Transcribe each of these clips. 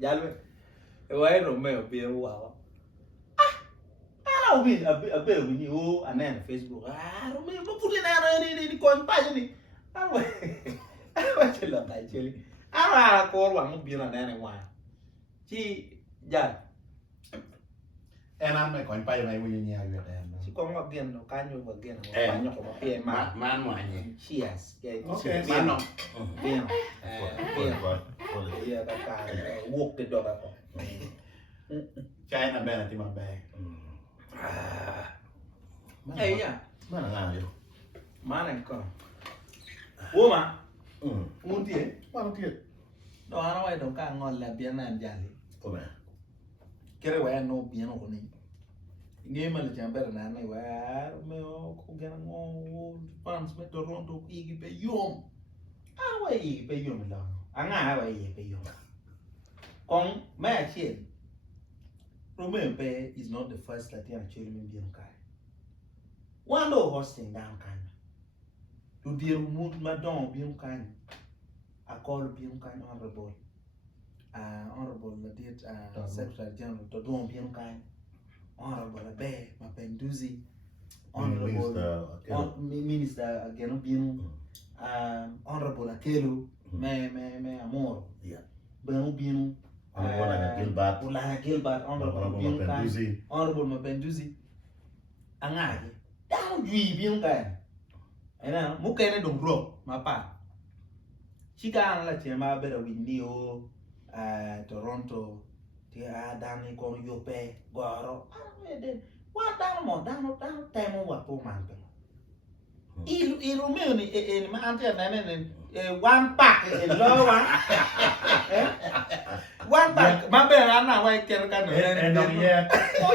Jalwe. Why Romeo be wow? Ah, we a bit we you and then Facebook. Ah, Romeo, put it out in con page. Ah, what you look actually. Ah, call one be on anyone. She, yeah. And I'm not going to buy my winning here. She come again, no can you again? Man, you come up here, man. Cheers. Okay, man. No. Yeah, walk the dog up. China man at my bag. Hey, yeah. Man, allow you. Man, and come. Woman. Won't you? What do you? No, I don't can't on la bien and jolly. Come on. Get away, no bien on it. Game of the chamber and I wear me get on funds with Toronto piggy pay you. How are you pay you alone? And I have a pay you. Kong, my chin. Remember, is not the first Latin children being kind. One no hosting down kind. To dear moon, madam being kind. I call being kind honorable. Honorable did Secretary General to do being kind. Honorable Abe, Mapenduzi, Honorable Minister again being Honorable Akelu, me amor. Yeah. Being Ulana Gilbert, Honorable Mapenduzi. Angai, down we being kind. And now, Mukene don't grow, my pa. She can't let him out better with Neo, Toronto, Danny, Con Yope, Goro. What down, time over for man. Illuminate in my auntie and one pack in low one. One pack, my bear, I know I can come and oh,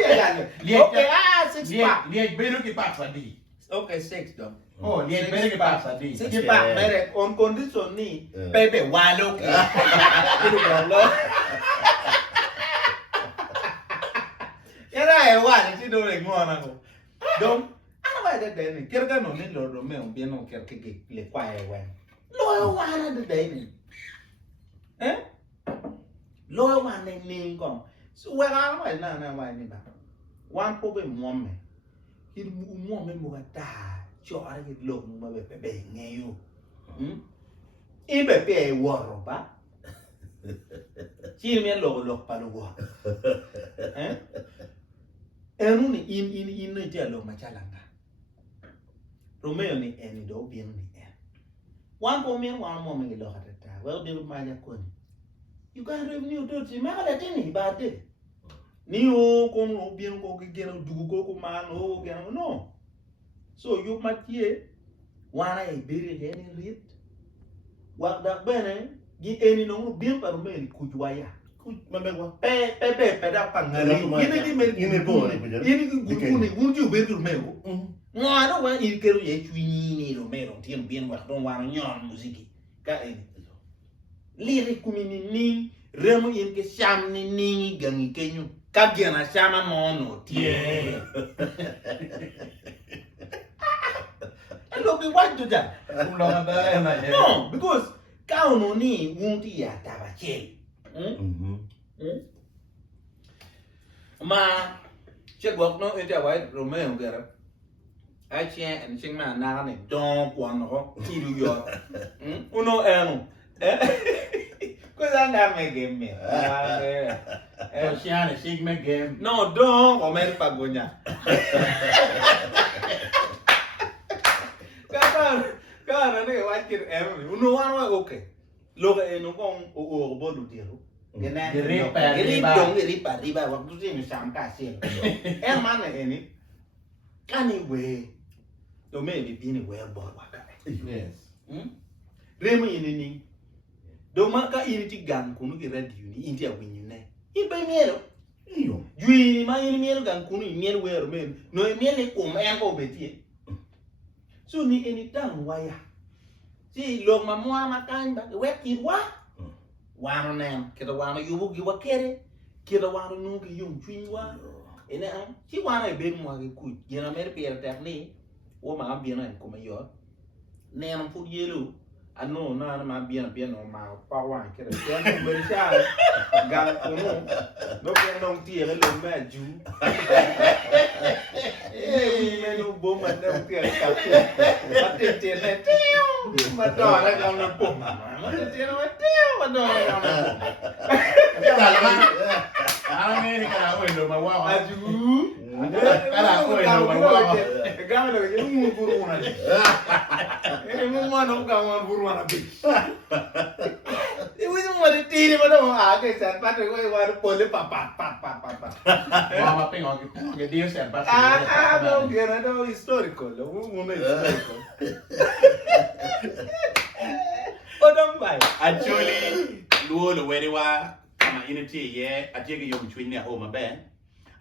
yeah, okay, 6 pack. Liet better pack for thee. Okay, 6 though. Oh, liet better pack for thee. 6 pack, on condition ni, baby, one okay. I want to do it more. Don't I know that then. Kirka no need Lord Romeo, be no Kirky, le quiet when. Loyal one at the day. Eh? Loyal one name come. So where am I now? Why never? One problem woman. He woman move a die. Sure, I get look, my baby, you. Ibe pay war, ba? She may look, Palo. Eh? Enu in no jelo machalanga. Romeo ni eni do bien ni en. One woman, one woman in look at the time. Well, be with my yakoni. You got revenue to see Malatini about it. Neo come bien go again, do go man, oh, no. So you might hear one I buried any read. What that bene, give any no bien per me, could wire. Pepe, pedapangari. Would you be to me? No, I don't want you to carry a twinny Romero, Tim Bien, but don't want yon music. Got it. Lyric coming, Remo in the sham ni gangi can you? Kagiana shama mono, dear. Look, what do that? No, because Kauno ni won't eat tabachel. Ma check work no into white Romeo get up. I chant and sing my name, don't want to kill you. Uno eno. Because I never make game me. Ocean, shake my game. No, don't or make Pagonia. God, I know what kid ever. No one okay. Look at no one or bottle deal. Ripa, what do you sound casting? And man, any anyway, don't maybe be anywhere but yes. Remo in any. Don't make a unity gun, couldn't get ready, India winning. He by meal. You my meal gun, couldn't meal where men, no merely come and go betty. So, need any tongue wire. See, look, my mamma kind, but where it was. One on them, get a one you will give a carry, get a one no young twin one. And now, she want a big more good, get a merry pair that name, or my being and come a yacht. Name put yellow, ano na ma bien no ma pa wan kere ya no me cha ga kono no ke no ti e lo ma ju me no bo ma no ti ka te ne ma do la ga no po ma te no te ma do la ga no Ahora me dice que la abuelo me guapa. aju Cara abuelo me guapa. ga lo ke mu buru na mu ma no ga ma buru na bi It was more the tea, but no, I guess but we were pulling papa. Guapa tengo que Dios se pasa. No, que era no historical, un historical. Oh, don't buy. Actually, luo where wa kama initi ye atiege yo mchwini ho mabe.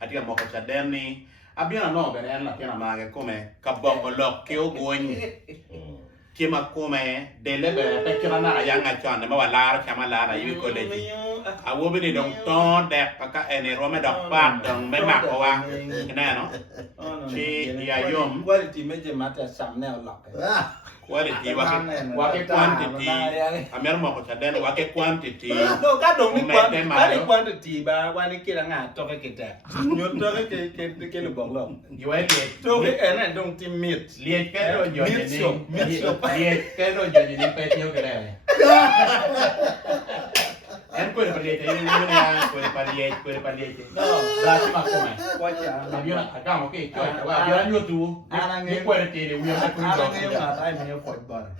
Atiga moko cha demni. Abia no be en la tiana mage come Ka-Bokolok ke ogoni. Kima come de lebe pe kira na ayanga chan ma wala chama la na yu college. Awo be dong ton de paka ene rome dok pat dong me makowa. Ina no. Chi ya yom Quality meje mata sam ne lock. quality wake quantity. Amer moko cha den wake quantity. No, ka dong ni quantity ba wani kira nga to ke kita. Nyo to ke le bonglo. You ain't To ke ene dong ti meat. liet ke ro yo ni. Liet ke ro yo ni pe tio ke dai. En puede paliete, yo no puede paliete. No, gracias más come. Wacha. Había acá, ok, había yo tú. Ni puede tiene, we are Ana nge ma tai me for bar.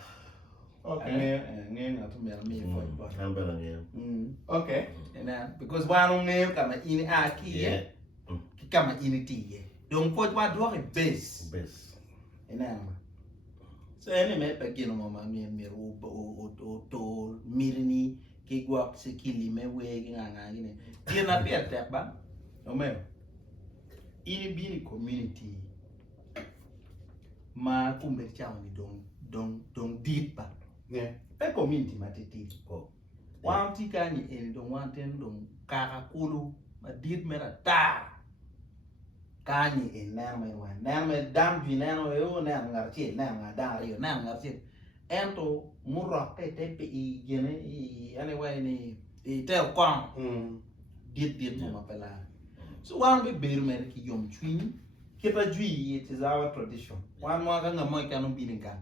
Okay. Nge na to me for bar. Okay. Ena because wa nge kama ini aki kama ini ti ye. Donc for wa do base. Ena ma. So ene me pe kino mama me o to mirni ki guap se kili me we nga ngine. Tiena pia tek ba. O me. Ini bini community ma kumbe chao ni dong deep ba. Yeah. Pe community ma titi ko. Wan ti ka ni en dong wan ten dong Ka-Bokolok ma deep mera ta. Ka ni en na me wan. Na me dam bi na no yo na ngar chi na nga da yo na ngar chi. Ento murok te pe I gene I anyway ni I tel kong. Deep mo ma pela. So wan be ber mer ki yom twin. Kita jui it is our tradition. Wan mo ka ngamoy ka no bilingan.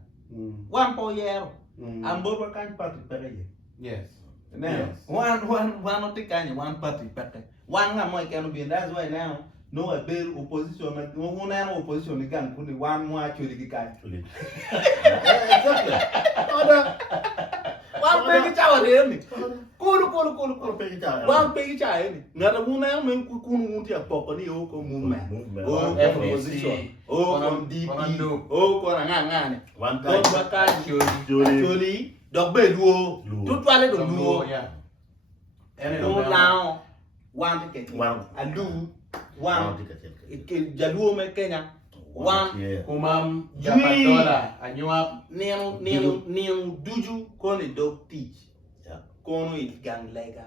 Wan po yero. Ambo ba kan party pere. Yes. Now, one of the kind one party pere. Wan ngamoy ka no bin. That's why now no a bill opposition no na opposition gan kuni wan mo actually ki kan. Exactly. Wan pe ki chawa de ni. Kulu. Wan pe ki chawa ni. Ngara mo na men ku kunu muti apoko ni o ko movement. O opposition. O kon DP. O ko nga ni. One Don time. baka Joli. Dog be duo. Tout wale do duo. Yeah. No now. Wan ticket. One. Adu. Wan. Jaluo me Kenya. Wan. Kumam $1 anywa Niang duju kono dog teach. Kono I gang lega.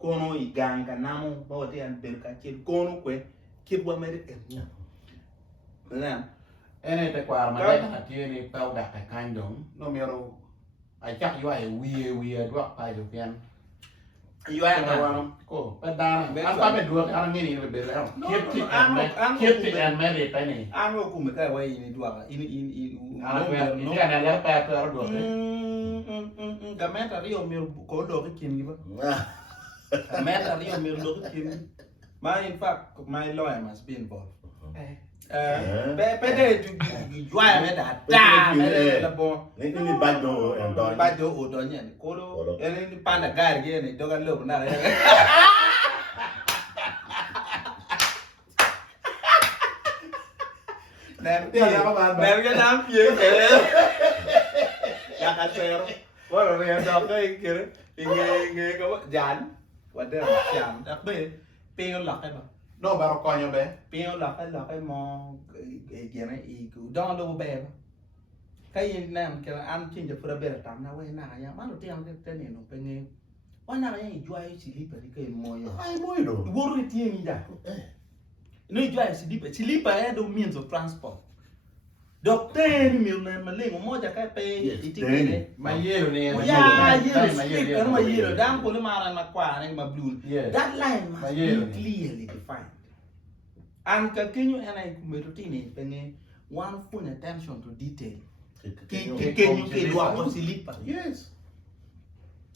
Kono I gang kanamo bawati an belka chil kono kwe kibwa American. Nah. ene te kwa ma da tiene pau da ka kandong no mero a chak yo ai wi dwa pa jo pian You are wan ko pa da an pa be dua an ngi ni be la kip ti and me le pa ni ano kumeka wa ini dua ini no ana la pa to do Gameta rio mir ko do ke kin giba. Gameta rio mir do ke kin. In fact, my lawyer must be involved. Pede juaya me da me la bon. ni Bajo o do nyen ko do ele ni panda gari ge ni do ga lo na. Nem ga nam pie ya ka ser. Bueno, re do ke kire. Nge ko jan. Wader jam da be pe la ka ba. no baro konyo be Pio la cái mo gene I ku don do be ba kai nam ke an chin je fura be tam na we na ya ma no te am te ni no pe ni wana ya jua I silipa ni kai mo yo ai moi do wo ri ti ni da no jua silipa e do means of transport Doctor ni milne malengo moja kai pe itikele. Mayero ni. Yeah, yellow, my yellow. Damn, put him out on my choir and my blue. Yes. That line must be clearly defined. And continue and I routine penny one full attention to detail. Yes.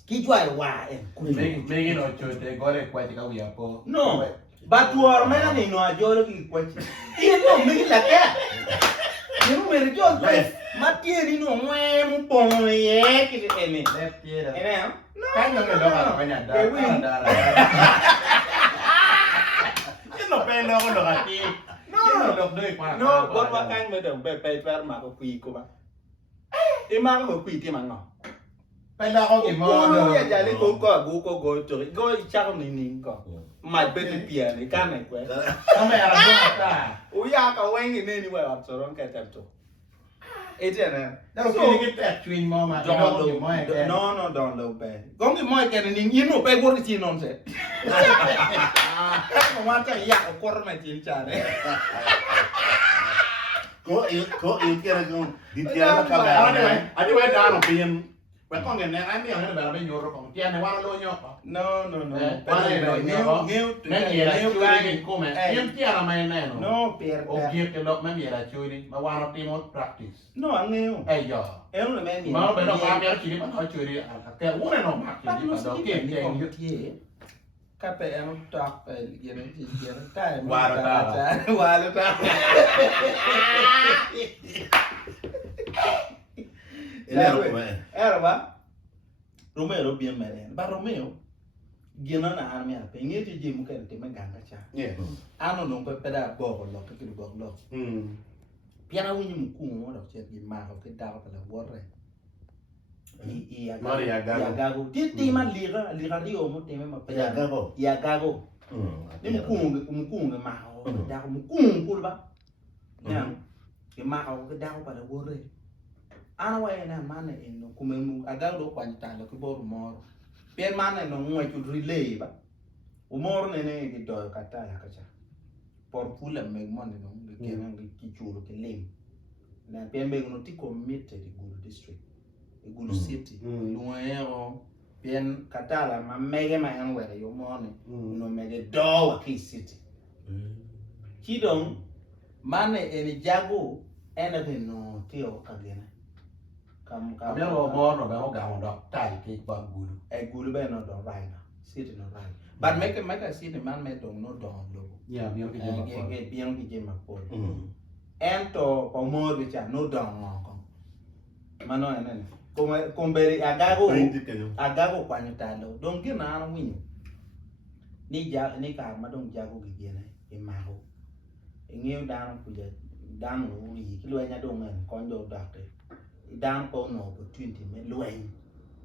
Making no choice, they got it quite a way. No, but you are man no a jolly question. You know me like that. You know me just like Matthew no mwem pon ye ki ene. Left here. Ene. No. Kind of no when you no pay no no ati. No, what kind of them pay per ma ko kui ko ba. E ma ko kui ti ma no. Pay no ko ki mo. Ya jale ko go to go cha ni ko. My baby pia ni kan ni ko. Come here ta. O ya ka wen ni ni wa so ron ka tap to. Etienne. That's so get that twin mama. No, don't low pay. Go get my can ni you know pay what is non se. Ka mo ta ya ko kor ma tin cha ne. Ko il kira go di tira ka ba. Adi we down opinion. We con che ne anni ne ba ben yoro con. Tiene wa lo nyo. No. Men era chiudi come. Io ti era mai neno. No, per. O che lo men era chiudi, ma wa no timo practice. No, angeo. Yo. E non me mi. Ma be no fa mi chiudi ma no chiudi. Che una no ma chiudi ma do che che Cape and talk time. Era Romeo bien meren. Ba Romeo gina na army a penye ti jimu kan te maganga cha. Yeah. Ano no pe peda Ka-Bokolok ke Ka-Bokolok. Piana winyi mkuu mo do che gi ma ko ke da pa la borre. Ya gago. Ti ma lira dio mo te ma pe. Ya gago. Ni mkuu ma ho da ko mkuu pulba. Ya. Ke ma ko ke da pa la borre. Ana wa ena mane eno kumemu agado kwanta lo kiboru moro pien mane no ngwe tu relay ba umoro ne gi do kata ya kacha por pula meg mone no ngi kena ngi kichuro ke lem na pien be no ti committed Gulu district Gulu city luero pien kata la ma mege ma en were yo mone no mege do wa ki city kidong mane eni jago ena ke no tio kagena abbiamo morno abbiamo gamondo tai che qua Gulu e Gulu be no don right now city no right but make a city man me don no don logo bien che bien che ma poi ento po mo bi cha no don ko mano enen come beri agago kwanyo talo don gi na anu winyo ni ka ma don jago gi gene e maho e ngeu dan ku je dan no wi ki lo nya don men kon do doctor dan ko no opportunity me luen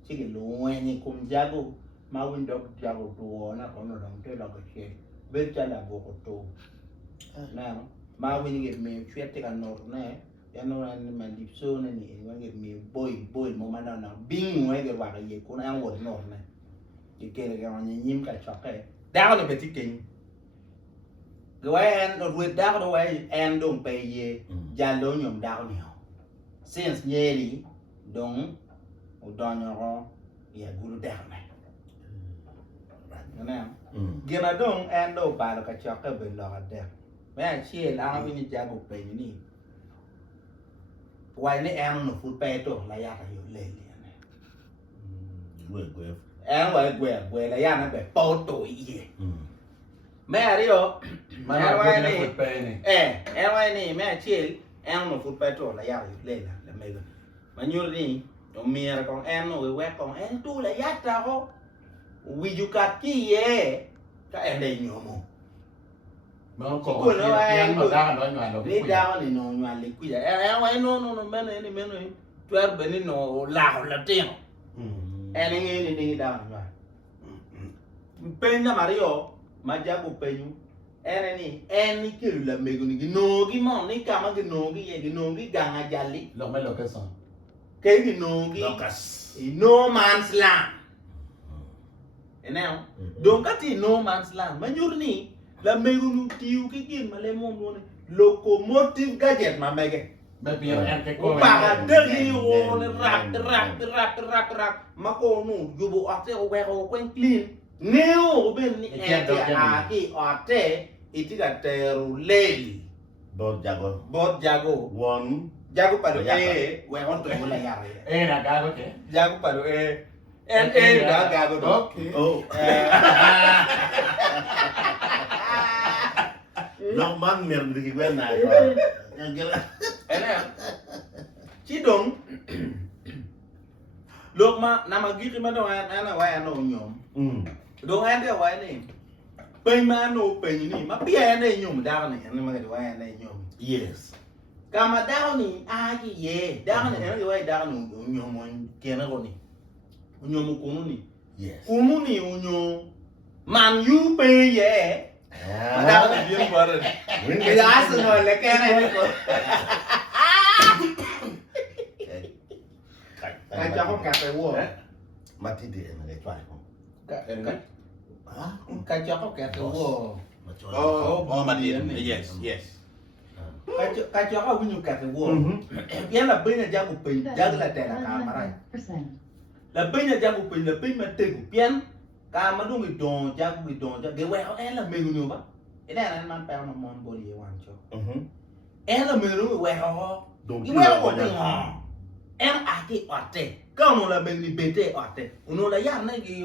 chige luen ni kum jago ma window jago to na ko no don te lo ko che be cha la bo ko to na ma win ge me chwete ka no ne ya no ni ma lipso ne ni wa ge me boy mo ma na bing we ge wa ge ko na wo no ne ge ke ge ma ni nyim ka chok ke da ko be ti king ge wa en no we da ko wa en dong pe ye ja lo nyom da ko ni since nyeri donc o donyo ya Gulu derme na gena donc endo ba ka chaka be lo der me chi la ni jago pe ni wai ni en no fu pe to la ya ka yo le en gwe la ya na be po to ye me ario ma wai ni me chi en no fu pe to la ya yo le la me ma nyur ni no mier con en no we con en tu la ya ta ho wi ju kat ki ye ka en de nyomo ma ko ya ma da no nya ni da ni no nya le ku ya en wa no me ni me no twer be ni no la tin en ni da nya pe na mario ma ja ko pe nyu en ki la me gi no gi mo ni ka ma gi no gi ye gi no gi ga nga jali lo me lo che sono cái gì no man's land eneo donc kati no man's land ma nyurni la megunu tiu ki gin ma le mom woni locomotive gadget ma mege ไม่เปลี่ยนแอนแกโก้ ปากเด้อที่โอ้เนี่ยรักมาโกนูอยู่บุออกเจ้าแววกวนกลีนนิ้วเป็นนี่แอนที่อีออเตอีที่กัดเตรูเล่ Bot jago. บอสยาโก One. ยาโกปาดูเอแววตัวมันอะไรอย่างเงี้ย เอ้นะการโอเค ยาโกปาดูเอเอ็นเอ็นดากาโกโด Oh. Long man mer di gue na. Yang gila. เอ็นเนี่ยชีดงลูกมานามากี้มาดงอันนั้นไว้อันนู้นยม ดงอันเดียวไว้นี่เป็นมาโนเป็นนี่มาเปียนได้ยมดาวนี่อันนี้มันก็ไว้อันนี้ยม Yes. กามาดาวนี่อาจีเย่ดาวนี่อันนี้ไว้ดาวนี่ยมมันเกี่ยนอะไรนี่ยมกูนี่ Yes. กูนี่ยมมันยูเปียมาดาวนี่เยอะกว่าเลยก็จะอาสนเลยแค่ไหนนี่ก็ใครจะเข้าแกไปวัว Mati di en le try. ใครจะเข้าแกไปวัว Oh, mati. Yes, yes. ใครจะเข้าวิ่งอยู่แกไปวัวยังละเป็นยังกูเป็นยังละแต่ละการมาไร la benya jago pe la benya tegu pian ka ma du mi don jago ja de we la me nu ba ina na man pa ma mon boli wan cho la me nu we ho i we ho de ho a ti o te ka no la me ni bete o te uno la ya na gi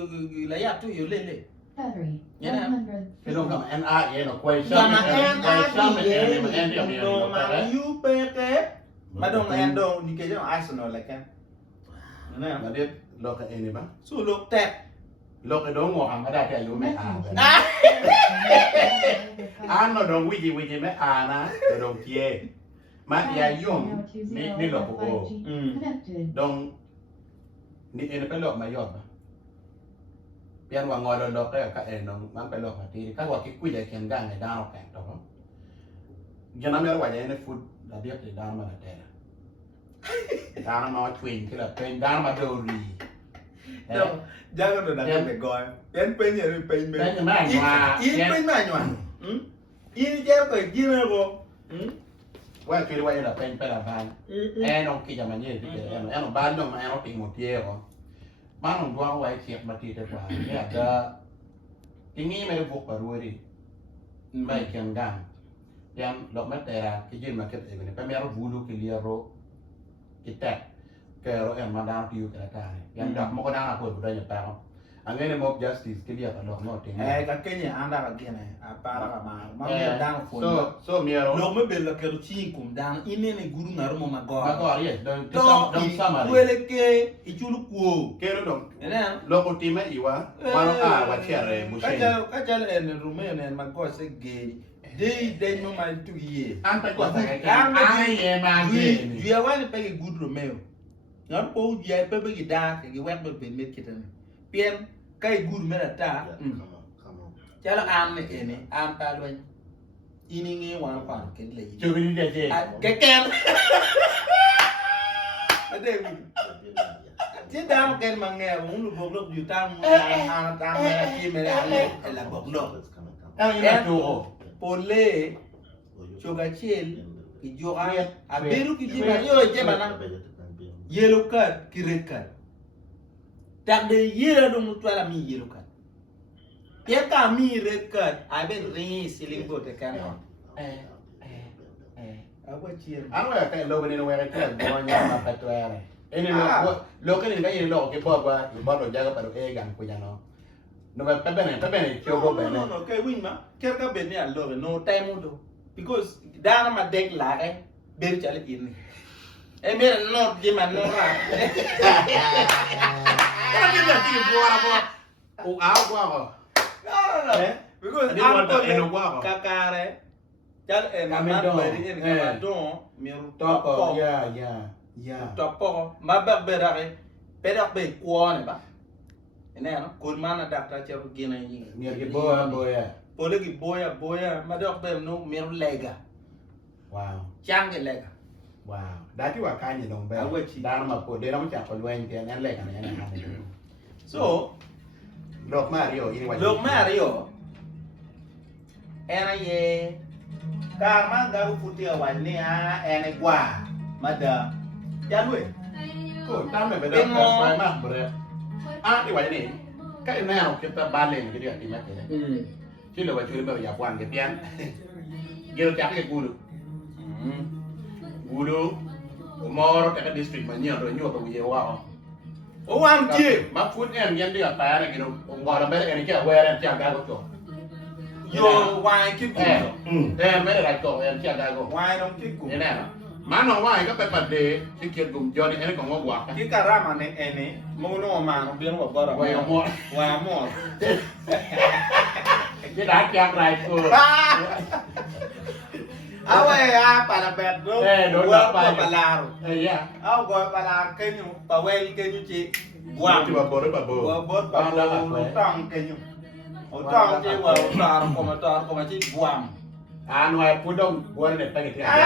la ya tu yo le Battery. Yeah. พี่ลงกับ NRA เนาะ question Sama question NRA มันเอ็นเดียว no ma you pete ma don endo ni ke jo Arsenal la kan na มาเรียกโลกเอ็นนี่ปะ su lok tek โลกไอ้ดงหัวหางก็ได้แต่อายุไม่อ่านอ่านเราดงวิจิไม่อ่านนะเราดงเทียมาอย่ายุ่งนี่โลกโอ้ Connected. ดงนี่เอ็นเป็นโลกมายอดปะเปลี่ยนว่างอโลกได้กับเอ็นดงมันเป็นโลกที่ถ้าว่าคิดคุยจะเขียนกันในด้านเราแข่งต่อยันนั้นเราว่าจะในฟุตระเบียบในด้านมาแต่ด้านมาทวินคือแบบเป็นด้านมาโดรี đâu giá có được đặt cái gọi đến bên nhà đi bên Bên nhà máy nhòa. in bên mà nhòa in chế cái gì nữa cô ว่าคือว่าจะเป็นไปแบบนั้นแอนน้องกิจมันเนี่ยที่แอนน้องบ้านน้องแอนน้องติงหมดเยี่ยวบ้านน้องดวงไว้เสียบมาทีเดียวเนี่ยจะทีนี้ไม่ได้บุกไปด้วยดิไม่เกี่ยงกันยังหลอกไม่แต่ละที่ยืนมาเก็บเองเนี่ยเป็นแม่เราบูดูกิเลียโรกิแตกแกเราเอ็นมาดาวที่อยู่แต่ละการยังดับมันก็ดังอ่ะพูดไปได้ยังแปลว่าอันนี้ในม็อบ justice กิเลียกันหลอกนอกทีนี้ cái cái nhà anh đang ở kia này à ba là mà mình đang phun soมีเรา lúc mới bên là cái chi cũng đang in này guru ngaro mà มา gọi ก็อะไรเดิน to ดมซ้ำอะไร quê lên kê ít chú lúc cuồng เกลือดม thế này โลกตีไม่อีวะมาแล้วว่าเชื่อเลยบุเชน cái cha là en rumê này mà gọi sẽ gay đây đây nó mà tu gì อันไปกดใส่กันไอ้เอ็มมาเก vì vì vậy phải cái good rumê nó bố gì phải phải cái đa cái web bên bên kia này bien cái good rumê là ta cha là an này an pa luôn ini nghe hoàn toàn cái gì จูบินเจเจ cái kem ở đây chứ đam cái mà nghe muốn được bộc lộ dù tam tam kia mày là bộc lộ เอ้ายังจู pole choga chel ki joga aberu ki jiba yo jeba na yellow card ki red card tak de yera dum twala mi yellow card ya ka mi red card abe ri siling go te kan awa chier อันว่าแต่โลกนี้เราไม่ได้แค่บอลยามาปัตตานีเอ็นโลกนี้ก็ยังโลกที่บอกว่าบอกเราจะก็ไปดูเอกันคุยกันเนาะนู่นเป็นเกี่ยวกับเป็น no kai win ma ker ka ben ya love no time do because dana ma dek la kai ber chale in e mer no di man no ra ก็นี่จะที่บัวบัวกูเอาบัวก็ no because Ini wanda eno gua kok. kakare chal en Kami ma dong. beri en ka don miru Toko, topo ya. topo ma ba berare pedak be kuone ba ene no kun mana dakta charu gina yi Mir ke boa ya. pole ki boya ma dok be no miru lega Wow. change lega Wow. Dah tu akan ni dong be. Dah nama po, dia nama cakap peluang dia ni lek kan ni. so Lok Mario ini wajib. lok mario ena ye karma garu puti awal ni ena gua Mada. Janwe. Ko tame be da pa ma bre. Ah di wa ni. Ka ina o ke ta ba le ni dia ti ma ke. Chi lo wa chu be ya kwan ke pian. Gel cha ke gulu. Gulu. Moro ka district ma nyo ro nyo to ye wa. O wan tie. Ma fun en yen dia pa na gino. Ngora be en ke wa ren cha ga go to. Yo wai ki ku. Me ra to en cha ga go. Wai dong ki ku. Ni na. Ma no wa ka pe pa de ti ke gum jo ni en ko ngo wa. Ki karama ne ene. Mo no ma no bien wa bara. Wa yo mo. Wa mo. Cái đã chạm lại vừa Áo à para bẹt đúng Qua bà là dạ áo gọi bà là cây nhung bà quen cây nhung chị Qua thì bà bố bà bố bớt bà bố tròn cây nhung ở tròn chị vào tròn còn mà chị bwam à ngoài phú đông buôn này tay cái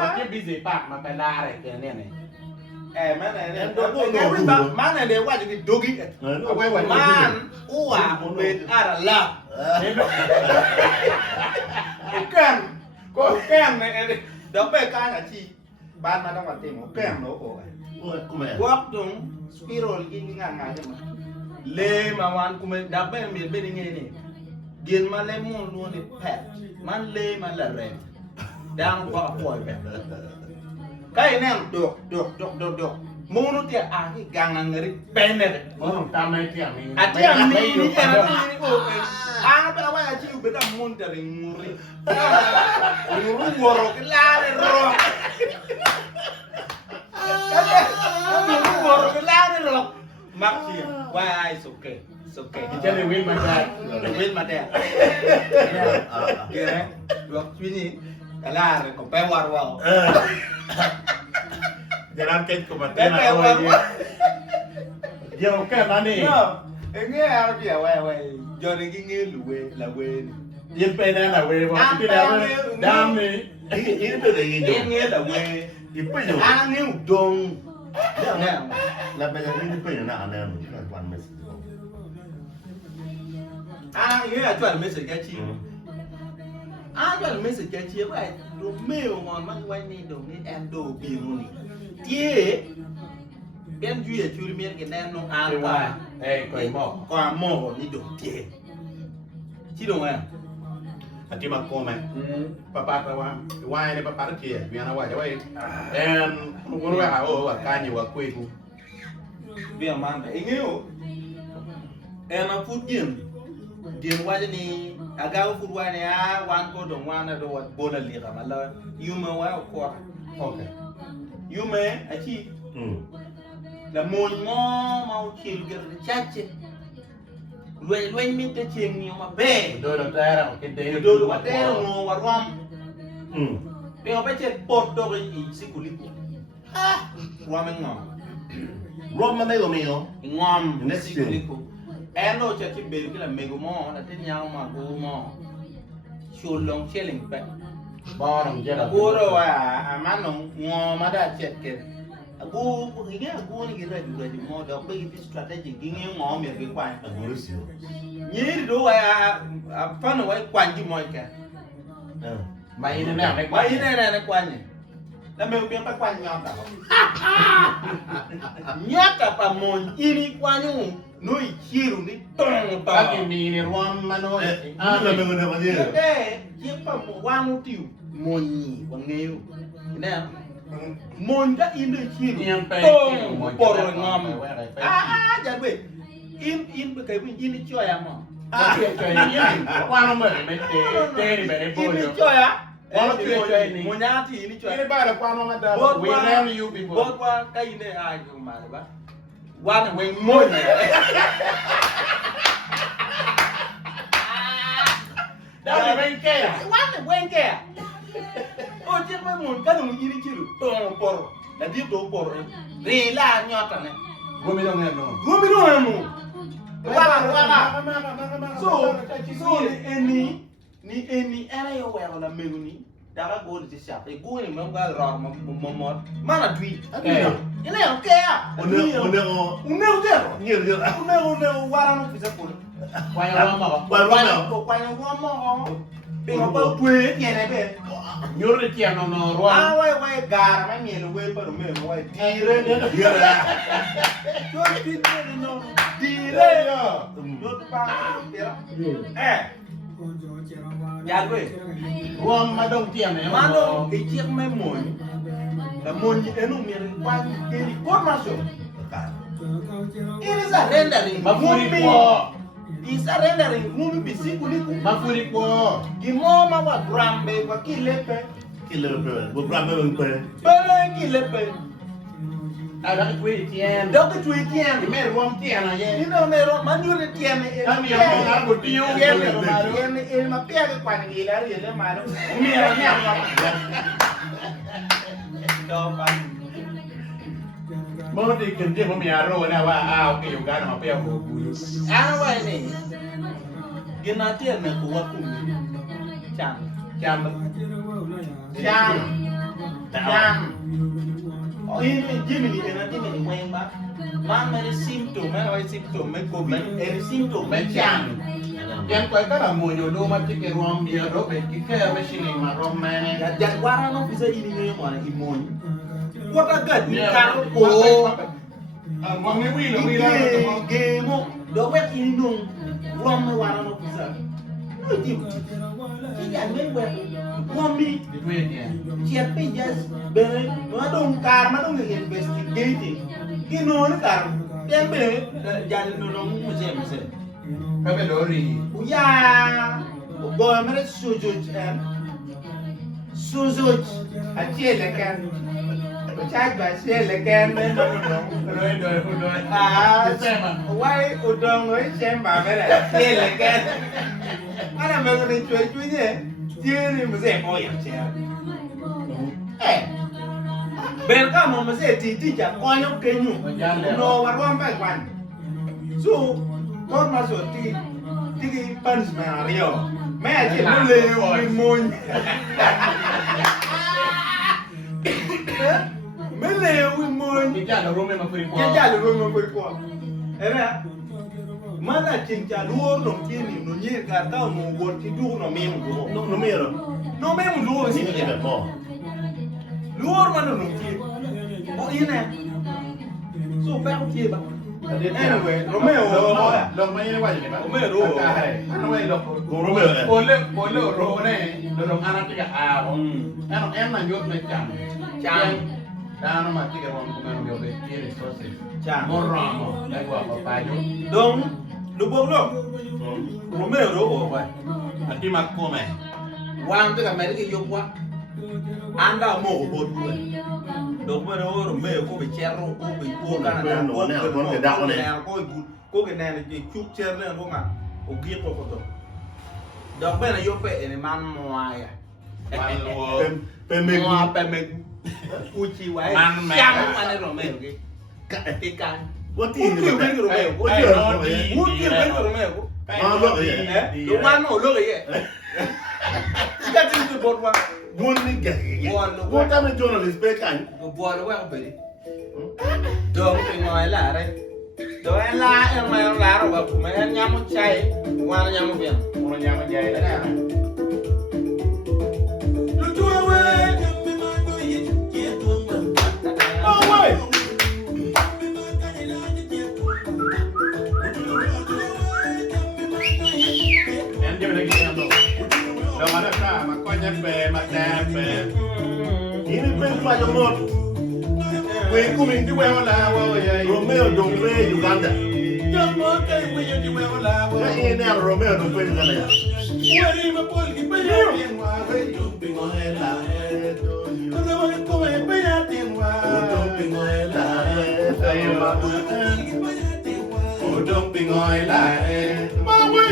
còn cái busy park mà phải la này cái này em má này đều qua những dogi man ua bên là có kem này đó về cái là chi ban mà đang còn tìm một kem nữa cổ quốc đúng spiral cái ngang ngang chứ mà lê mà hoàn cũng mình đáp bên miền bên nghe này điền mà lê mua luôn thì pet man lê mà là rèm đang qua khỏi pet cái này được mua nó tiệt à cái gang ngang người bên này có thằng tam này tiệm mình à tiệm mình đi tiệm mình ok à bây giờ chị biết là muốn từ nguri nguri woro cái la này rồi nguri woro cái la này rồi mặc gì why it's okay thì chơi win mà chơi win mà đẹp kia đấy được suy nghĩ cái la này còn bé war wow jalan ke ko mate na oi dia o ke mani no nghe ao dia we do ni nghe luwe la we yin pe na la we bo ti la dam ni yin pe de yin nghe la we i pe yo nghe dong nè là bây giờ đi bây giờ nào này mình là quan mình nghe là chuẩn message cái chi chuẩn message cái chi vậy đồ mail ngon mang quay ni đồ ni em đồ bill ni tie bên duy chui miên cái nem nó ăn qua coi mo qua mò ni đồ tie chi đồ à ati ma ko me papa pa wa ni papa ke bi na wa ja en ngoro wa o wa ka ni wa ku ku việc mà anh yêu em mà phút điền qua cho ni agao phút qua này quan cô đồng quan là đồ bồn là liệt mà lời yêu mà qua qua okay yêu mà à chi là mồn ngó mau chiều cái chát chứ luện mít cái chiềng nhiều mà bể đôi đồng tay là cái đấy đôi đồng tay là ngô và rom bây giờ bây giờ bột đồ cái gì xí của lipo rom anh ngò rom mà đây là mình không ngon xí của lipo em nói cho chị biết cái là mèo mò là thế nhau mà cô mò chuột lông chia lỉnh bẹ bo đồng chơi là cô rồi má nó ngò má đã chết kìa cô cái nghe cô này cái rồi mò đó bây cái strategy cái nghe ngò miệng cái quay là ngồi xíu nhớ đi đâu phát nó quay quanh gì mọi cả mày thế nào mấy này quanh nhỉ là mèo biết bắt quanh nhau cả nhát cả bà mòn ini quanh nhau nuôi chiều đi tông các cái mì này rom mà nó là mình được bao nhiêu cái chiếc bà một quan một triệu mòn nhỉ bằng nghèo nè mòn các in được chiều yên pe tông bỏ rồi ngon chẳng biết in cái in đi chơi à mà chơi yên qua nó mở mấy tê đi về in đi đây chơi á có chơi này một nhà thì đi chơi cái bài là qua nó mà da we never you before bớt qua cái này ai cũng mà bác qua này quên môi này đó là bên kia qua này quên kìa ôi chết mấy muốn cái đồng gì đi chứ tông bò là tiếp tục bò rì la nhọt này gumi dong en no gumi đâu em nu qua so ni eni era yo wa la menu ni daga go ni sharp e go ni mam ga ro mo mana tui ina yo ke ya nhiều une wara no pisa ko qua nhau mà kwa yo mo Pingo pa tue tiene be. Nyur tiyan no ruam. Ah wai gar ma mielo we pa me wai Tire ne na biara. yo tine no dire yo yo pa tira ya gue Ruam madong tiyan eh. mano e chiek me mon la mon enu mi kwa teri formación it is a rendering Mafuri po. is a rendering ngumi bisikuli ku Mafuri po. gimoma wa grambe wa kilepe Kile pe. Bo brambe pe. bele kilepe Ada kuwi tiyan. donc tu es tien Ime ruam tiyan aye. ino mero manure tiene Kami yang mengaku tiyo. tiene el mapia que cuando llega y le mano mira Mo di kenje mo miaro na wa okay yung gana mapia ko bulu. ah wa ni gina tiene ko wa kumi cham Jam. oh ini jimini ena jimini wemba ma mere symptom me ko me er symptom Me jam. Yang kau kata mo yo do mati ke ruam dia do be kike machine ma rom mane. ya jagwara no bisa ini ne mo na imon wata gad ni karo ko. ko Mo mi wi lo gemo do wet ini dong rom me wara no bisa no dim ya me we mommy Itu ya. siapa jas bere madong kar madong investigating kino ni kar tembe jadi nolong museum Kabe lori. uya go mere sujuj achele kan chak ba chele kan me Doi. Sema. wai udong oi semba mere chele kan ana me ni chue ni tiene museum o ya ben ka mo mase ti ja konyo kenyu no warwa mpa kwan so kon ma so ti punishment ario me je no le wi mon me le wi mon Kita ada rumah mafuri ko. je ja le wi mon ko era mana chincha luo no kini no nyi ka ta mo go ti du no me mo No mero. no me mo luo Ni si ni be mo. luor mana no ti o ina so ba ko ti ba anyway Romeo Long mai wa ni ba. Romeo Ano mai lo. Romeo. Pole ro ne. Lo dong anak tiga a. Ano na yot me jam. Dano ma tiga rom ko ngano yo be kiri sosis. Jam. Moramo. Lai wa pa pa yo. donc lu bok lo Romeo ro o ba Ati makome. wang te ka mer ke yo kwa anda mo ko bodu we donc mo ro Romeo ko be cherro ko be ko kana da ko ke na ni chuk cher ne ko nga o gi ko ko to donc be na yo pe ene man mo ya Pe me. mo pe me ku chi wa jam ane Romeo ke ka te kan What Uti is ben it? Romeo Uti ben Romeo Ma lo ye. Lu man no lo ye ka tin to bodwa Gon ni ga. What am I journalist pe kan? buồn nó quen bị đường thì ngoài là đây đồ em la em mày lá rồi gặp mấy anh nhắm một chay qua nó nhắm một biển Mo nya ma jai đấy da. nè lu chua quê oh quê En je lagi yang do. Dong ada ka ma ko nya pe ma da pe. Ini pe pa yo mo. We ku min di we wala wa ya. Romeo don't play Uganda. Jom mo kai we di we wala wa. Ya ini Romeo don't play Uganda ya. Wari ma pol ki pe ya bien wa we tu pi mo la. Ano mo ko me pe ya bien wa. Ayo ma. Udong pingoy la. Ma we.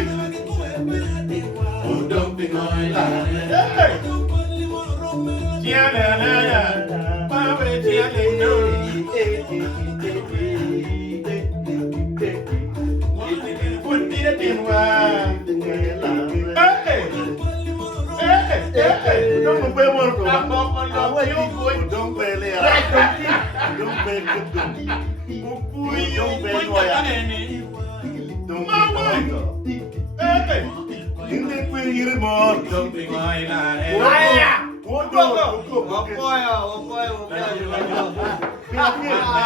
Udong pingoy la. Chia na na ya. Ma we chia le no. Pun dia bien wa. Don't play more to. Ka-Bokolok yo boy. Don't play le. Don't play good. Kuy yo boy ta ni. Don't play. Hindi pwede yun mo. Don't be going on. Wala! Wala! Wala!